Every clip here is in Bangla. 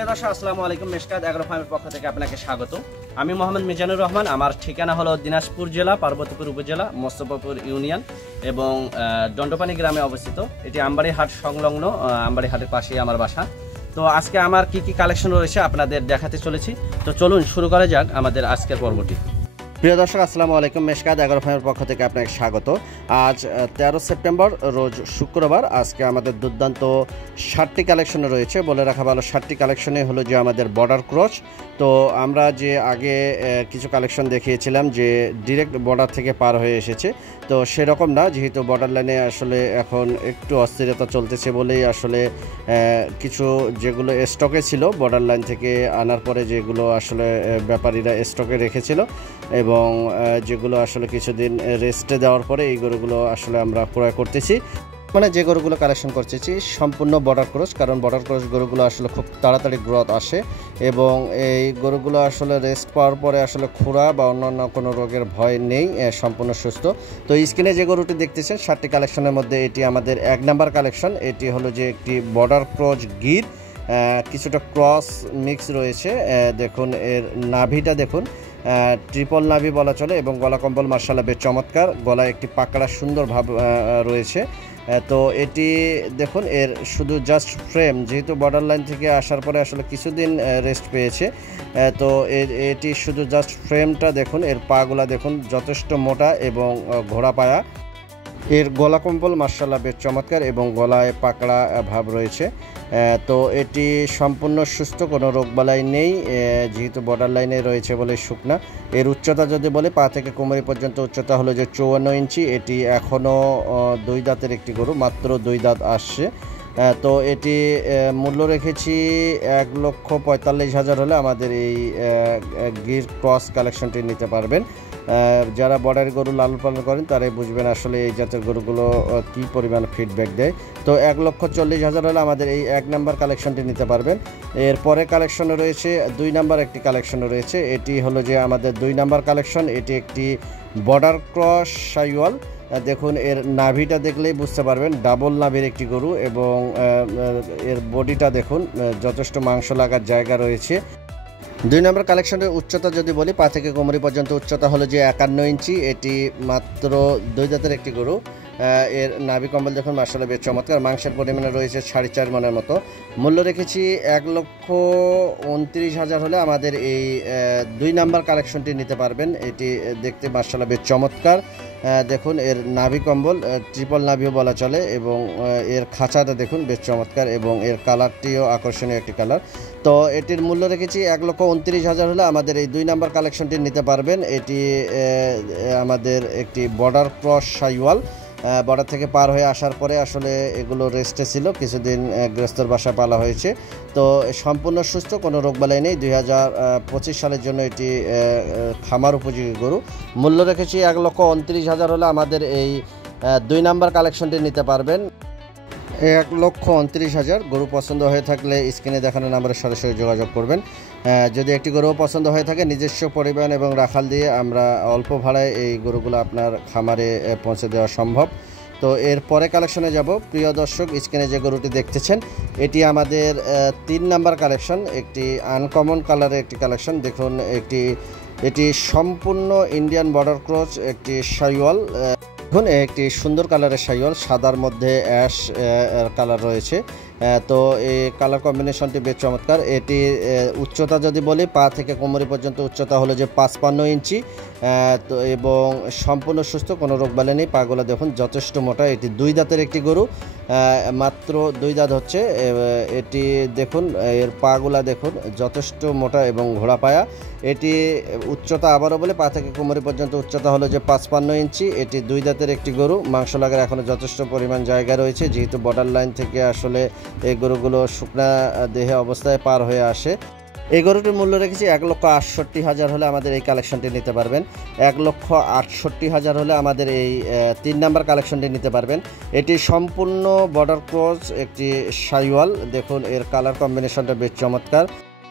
প্রিয় দর্শক আসসালামু আলাইকুম। মেশকাত এগ্রো ফার্মের পক্ষ থেকে আপনাকে স্বাগত। আমি মোহাম্মদ মিজানুর রহমান। আমার ঠিকানা হলো দিনাজপুর জেলা, পার্বতীপুর উপজেলা, মোস্তফাপুর ইউনিয়ন এবং দণ্ডপানি গ্রামে অবস্থিত। এটি আমবাড়ি হাট সংলগ্ন, আমবাড়ি হাটের পাশেই আমার বাসা। তো আজকে আমার কি কি কালেকশন রয়েছে আপনাদের দেখাতে চলেছি। তো চলুন শুরু করা যাক আমাদের আজকের পর্বটি। প্রিয় দর্শক আসসালামু আলাইকুম। মেশকাত এগ্রো ফার্মের পক্ষ থেকে আপনাকে স্বাগত। আজ 13 সেপ্টেম্বর রোজ শুক্রবার। আজকে আমাদের দুর্দান্ত 60টি কালেকশনে রয়েছে। বলে রাখা ভালো 60টি কালেকশনে হলো যে আমাদের বর্ডার ক্রস। তো আমরা যে আগে কিছু কালেকশন দেখিয়েছিলাম যে ডিরেক্ট বর্ডার থেকে পার হয়ে এসেছে, তো সেরকম না, যেহেতু বর্ডার লাইনে আসলে এখন একটু অস্থিরতা চলতেছে বলেই আসলে কিছু যেগুলো স্টকে ছিল বর্ডার লাইন থেকে আনার পরে যেগুলো আসলে ব্যাপারীরা স্টকে রেখেছিল এবং যেগুলো আসলে কিছুদিন রেস্টে দেওয়ার পরে এই গরুগুলো আসলে আমরা ক্রয় করতেছি। মানে যে গরুগুলো কালেকশন করতেছি সম্পূর্ণ বর্ডার ক্রস, কারণ বর্ডার ক্রস গরুগুলো আসলে খুব তাড়াতাড়ি গ্রোথ আসে এবং এই গরুগুলো আসলে রেস্ট পাওয়ার পরে আসলে খুরা বা অন্যান্য কোনো রোগের ভয় নেই, সম্পূর্ণ সুস্থ। তো স্ক্রিনে যে গরুটি দেখতেছেন 60টি কালেকশনের মধ্যে এটি আমাদের 1 নাম্বার কালেকশন। এটি হলো যে একটি বর্ডার ক্রস গির, কিছুটা ক্রস মিক্স রয়েছে। দেখুন এর নাভিটা দেখুন, ট্রিপল নাভি বলা চলে এবং গলা কম্বল মার্শাল্লাহ বেশ চমৎকার। গলায় একটি পাকড়া সুন্দর ভাব রয়েছে। তো এটি দেখুন এর শুধু জাস্ট ফ্রেম, যেহেতু বর্ডার লাইন থেকে আসার পরে আসলে কিছুদিন রেস্ট পেয়েছে, তো এটি শুধু জাস্ট ফ্রেমটা দেখুন। এর পাগুলা দেখুন যথেষ্ট মোটা এবং ঘোড়া পায়া। এর গলা কম্বল মার্শাল্লাহ বেশ চমৎকার এবং গলায় পাকড়া ভাব রয়েছে। তো এটি সম্পূর্ণ সুস্থ, কোনো রোগবালাই নেই, যেহেতু বর্ডার লাইনে রয়েছে বলে শুকনা। এর উচ্চতা যদি বলে পা থেকে কোমরি পর্যন্ত উচ্চতা হলো যে 54 ইঞ্চি। এটি এখনও 2 দাঁতের একটি গরু, মাত্র 2 দাঁত আসছে। তো এটি মূল্য রেখেছি 1,45,000 হলে আমাদের এই গির ক্রস কালেকশনটি নিতে পারবেন। যারা বর্ডার গরু লালন পালন করেন তারাই বুঝবেন আসলে এই জাতের গরুগুলো কী পরিমাণ ফিডব্যাক দেয়। তো 1,40,000 হলে আমাদের এই 1 নাম্বার কালেকশনটি নিতে পারবেন। এর পরে কালেকশনে রয়েছে 2 নাম্বার একটি কালেকশন রয়েছে। এটি হলো যে আমাদের 2 নাম্বার কালেকশন। এটি একটি বর্ডার ক্রস শাইওয়াল। দেখুন এর নাভিটা দেখলেই বুঝতে পারবেন, ডাবল নাভির একটি গরু এবং এর বডিটা দেখুন যথেষ্ট মাংস লাগার জায়গা রয়েছে। 2 নম্বর কালেকশনের উচ্চতা যদি বলি পা থেকে কোমরি পর্যন্ত উচ্চতা হলো যে 51 ইঞ্চি। এটি মাত্র 2 দাঁতের একটি গরু। এর নাভি কম্বল দেখুন মার্শাল্লাহ বেশ চমৎকার। মাংসের পরিমাণে রয়েছে 4.5 মনের মতো। মূল্য রেখেছি 1,29,000 হলে আমাদের এই 2 নাম্বার কালেকশনটি নিতে পারবেন। এটি দেখতে মার্শাল্লাহ বেশ চমৎকার। দেখুন এর নাভি কম্বল ট্রিপল নাভিও বলা চলে এবং এর খাঁচাটা দেখুন বেশ চমৎকার এবং এর কালারটিও আকর্ষণীয় একটি কালার। তো এটির মূল্য রেখেছি 1,29,000 হলে আমাদের এই 2 নাম্বার কালেকশনটি নিতে পারবেন। এটি আমাদের একটি বর্ডার ক্রস শাইওয়াল। বর্ডার থেকে পার হয়ে আসার পরে আসলে এগুলো রেস্টে ছিল, কিছুদিন গৃহস্থর বাসায় পালা হয়েছে। তো সম্পূর্ণ সুস্থ, কোনো রোগবালাই নেই। 2025 সালের জন্য এটি খামার উপযোগী গরু। মূল্য রেখেছি 1,29,000 হলে আমাদের এই 2 নাম্বার কালেকশনটি নিতে পারবেন। 1,29,000। গরু পছন্দ হয়ে থাকলে স্ক্রিনে দেখানো নাম্বারে সরাসরি যোগাযোগ করবেন। যদি একটি গরু পছন্দ হয়ে থাকে নিজস্ব পরিবহন এবং রাখাল দিয়ে আমরা অল্প ভাড়ায় এই গরুগুলো আপনার খামারে পৌঁছে দেওয়া সম্ভব। তো এর পরে কালেকশনে যাব। প্রিয় দর্শক স্ক্রিনে যে গরুটি দেখতেছেন এটি আমাদের 3 নাম্বার কালেকশন। একটি আনকমন কালারের একটি কালেকশন। দেখুন এটি সম্পূর্ণ ইন্ডিয়ান বর্ডার ক্রস একটি শাইওয়াল। দেখুন একটি সুন্দর কালারের শাইওয়াল, সাদার মধ্যে অ্যাশ কালার রয়েছে। তো এই কালার কম্বিনেশনটি বেশ চমৎকার। এটির উচ্চতা যদি বলি পা থেকে কোমরি পর্যন্ত উচ্চতা হলো যে 55 ইঞ্চি। তো এবং সম্পূর্ণ সুস্থ, কোনো রোগবালাই নেই। পাগুলো দেখুন যথেষ্ট মোটা। এটি 2 দাঁতের একটি গরু, মাত্র 2 দাঁত হচ্ছে। এটি দেখুন এর পাগুলা দেখুন যথেষ্ট মোটা এবং ঘোড়া পায়া। এটি উচ্চতা আবারও বলে পা থেকে কোমরি পর্যন্ত উচ্চতা হলো যে 55 ইঞ্চি। এটি 2 দাঁতের একটি গরু। মাংস লাগার এখনও যথেষ্ট পরিমাণ জায়গা রয়েছে, যেহেতু বর্ডার লাইন থেকে আসলে এই গরুগুলো শুকনা দেহে অবস্থায় পার হয়ে আসে। এই গরুটির মূল্য রেখেছি 1,68,000 হলে আমাদের এই কালেকশনটি নিতে পারবেন। 1,68,000 হলে আমাদের এই 3 নাম্বার কালেকশনটি নিতে পারবেন। এটি সম্পূর্ণ বর্ডার ক্রস একটি শাইওয়াল। দেখুন এর কালার কম্বিনেশনটা বেশ চমৎকার।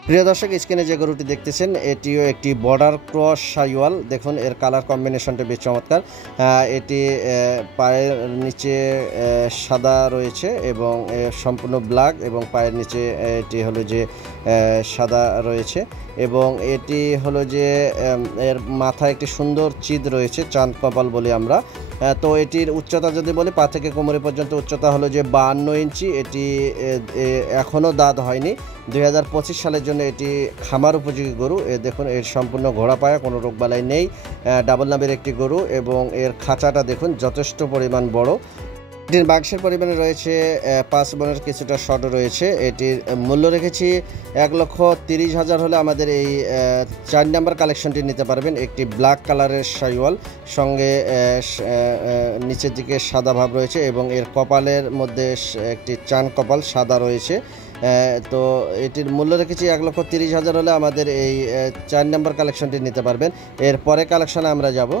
প্রিয় দর্শক, স্ক্রিনে যে গরুটি দেখতেছেন এটিও একটি বর্ডার ক্রস শাইওয়াল। দেখুন এর কালার কম্বিনেশনটা বেশ চমৎকার। এটি পায়ের নিচে সাদা রয়েছে এবং সম্পূর্ণ ব্ল্যাক, এবং পায়ের নিচে এটি হলো যে সাদা রয়েছে, এবং এটি হলো যে এর মাথায় একটি সুন্দর চিদ রয়েছে, চাঁদ কপাল বলি আমরা। তো এটির উচ্চতা যদি বলি, পা থেকে কোমরে পর্যন্ত উচ্চতা হলো যে 52 ইঞ্চি। এটি এখনও দাঁত হয়নি। 2025 সালের জন্য এটি খামার উপযোগী গরু। দেখুন এর সম্পূর্ণ ঘোড়া পায়া, কোনো রোগবালাই নেই, ডাবল নামের একটি গরু, এবং এর খাঁচাটা দেখুন যথেষ্ট পরিমাণ বড়। এটির মাংসের পরিমাণে রয়েছে 5 মণের কিছুটা শর্ট রয়েছে। এটির মূল্য রেখেছি 1,30,000 হলে আমাদের এই 4 নাম্বার কালেকশনটি নিতে পারবেন। একটি ব্ল্যাক কালারের শাইওয়াল, সঙ্গে নিচের দিকে সাদা ভাব রয়েছে, এবং এর কপালের মধ্যে একটি চান কপাল সাদা রয়েছে। তো এটির মূল্য রেখেছি 1,30,000 হলে আমাদের এই 4 নাম্বার কালেকশনটি নিতে পারবেন। এর পরে কালেকশনে আমরা যাব।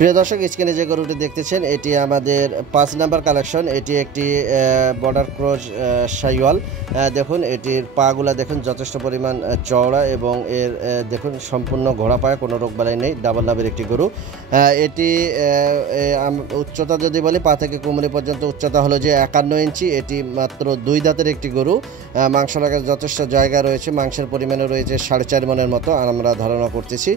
প্রিয় দর্শক, স্ক্রিনে যে গরুটি দেখতেছেন এটি আমাদের 5 নাম্বার কালেকশন। এটি একটি বর্ডার ক্রস শাইওয়াল। দেখুন এটির পাগুলা দেখুন যথেষ্ট পরিমাণ চওড়া, এবং এর দেখুন সম্পূর্ণ ঘোড়া পায়ে, কোনো রোগবালাই নেই, ডাবল নামের একটি গরু। এটি উচ্চতা যদি বলি, পা থেকে কোমরে পর্যন্ত উচ্চতা হলো যে 51 ইঞ্চি। এটি মাত্র 2 দাঁতের একটি গরু। মাংস রাখার যথেষ্ট জায়গা রয়েছে, মাংসের পরিমাণও রয়েছে 4.5 মণের মতো আমরা ধারণা করতেছি।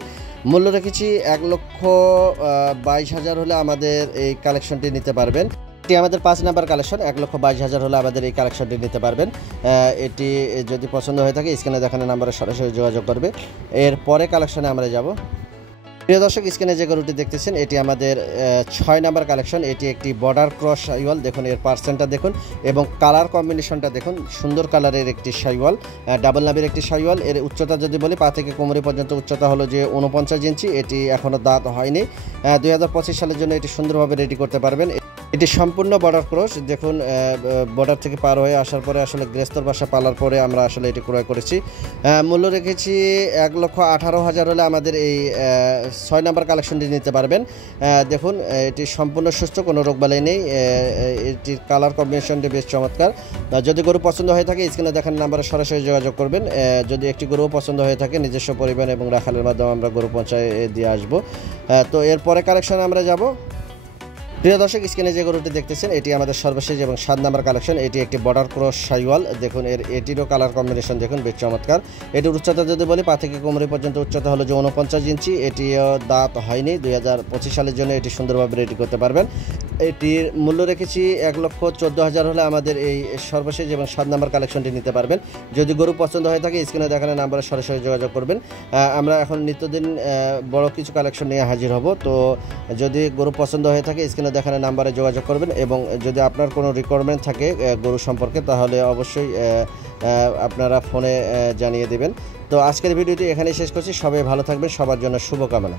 মূল্য রেখেছি 1,22,000 হলে আমাদের এই কালেকশনটি নিতে পারবেন। এটি আমাদের 5 নাম্বার কালেকশন। 1,22,000 হলে আমাদের এই কালেকশনটি নিতে পারবেন। এটি যদি পছন্দ হয়ে থাকে স্ক্রিনে দেখানো নাম্বারে সরাসরি যোগাযোগ করবে। এর পরে কালেকশনে আমরা যাব। প্রিয় দর্শক, স্ক্রিনে যে গরুটি দেখতেছেন এটি আমাদের 6 নাম্বার কালেকশন। এটি একটি বর্ডার ক্রস শাইওয়াল। দেখুন এর পার্সেন্টটা দেখুন, এবং কালার কম্বিনেশনটা দেখুন, সুন্দর কালারের একটি শাইওয়াল, ডাবল নামের একটি শাইওয়াল। এর উচ্চতা যদি বলি, পা থেকে কোমরে পর্যন্ত উচ্চতা হলো যে 49 ইঞ্চি। এটি এখনও দাঁত হয়নি। 2025 সালের জন্য এটি সুন্দরভাবে রেডি করতে পারবেন। এটি সম্পূর্ণ বর্ডার ক্রস। দেখুন বর্ডার থেকে পার হয়ে আসার পরে আসলে গৃহস্থর বাসা পালার পরে আমরা আসলে এটি ক্রয় করেছি। মূল্য রেখেছি 1,18,000 হলে আমাদের এই 6 নাম্বার কালেকশনটি নিতে পারবেন। দেখুন এটি সম্পূর্ণ সুস্থ, কোনো রোগবালাই নেই। এটির কালার কম্বিনেশনটি বেশ চমৎকার। যদি গরু পছন্দ হয়ে থাকে স্ক্রিনে দেখানো নাম্বারে সরাসরি যোগাযোগ করবেন। যদি একটি গরুও পছন্দ হয়ে থাকে নিজস্ব পরিবহন এবং রাখালের মাধ্যমে আমরা গরু পৌঁছায় দিয়ে আসবো। তো এরপরে কালেকশনে আমরা যাব। প্রিয় দর্শক, স্ক্রিনে যে গরুটি দেখতেছেন এটি আমাদের সর্বশেষ এবং 7 নাম্বার কালেকশন। এটি একটি বর্ডার ক্রস শাইওয়াল। দেখুন এটিরও কালার কম্বিনেশন দেখুন বেশ চমৎকার। এটির উচ্চতা যদি বলি, পা থেকে কোমরে পর্যন্ত উচ্চতা হলো যে 49 ইঞ্চি। এটিও দাঁত হয়নি। 2025 সালের জন্য এটি সুন্দরভাবে রেডি করতে পারবেন। এটির মূল্য রেখেছি 1,14,000 হলে আমাদের এই সর্বশেষ এবং 7 নাম্বার কালেকশনটি নিতে পারবেন। যদি গরু পছন্দ হয়ে থাকে স্ক্রিনে দেখানো নাম্বারে সরাসরি যোগাযোগ করবেন। আমরা এখন নিত্যদিন বড় কিছু কালেকশন নিয়ে হাজির হব। তো যদি গরু পছন্দ হয়ে থাকে স্ক্রিনে দেখানো নাম্বারে যোগাযোগ করবেন, এবং যদি আপনার কোনো রিকোয়ারমেন্ট থাকে গরু সম্পর্কে তাহলে অবশ্যই আপনারা ফোনে জানিয়ে দেবেন। তো আজকের ভিডিওটি এখানেই শেষ করছি। সবাই ভালো থাকবেন, সবার জন্য শুভকামনা।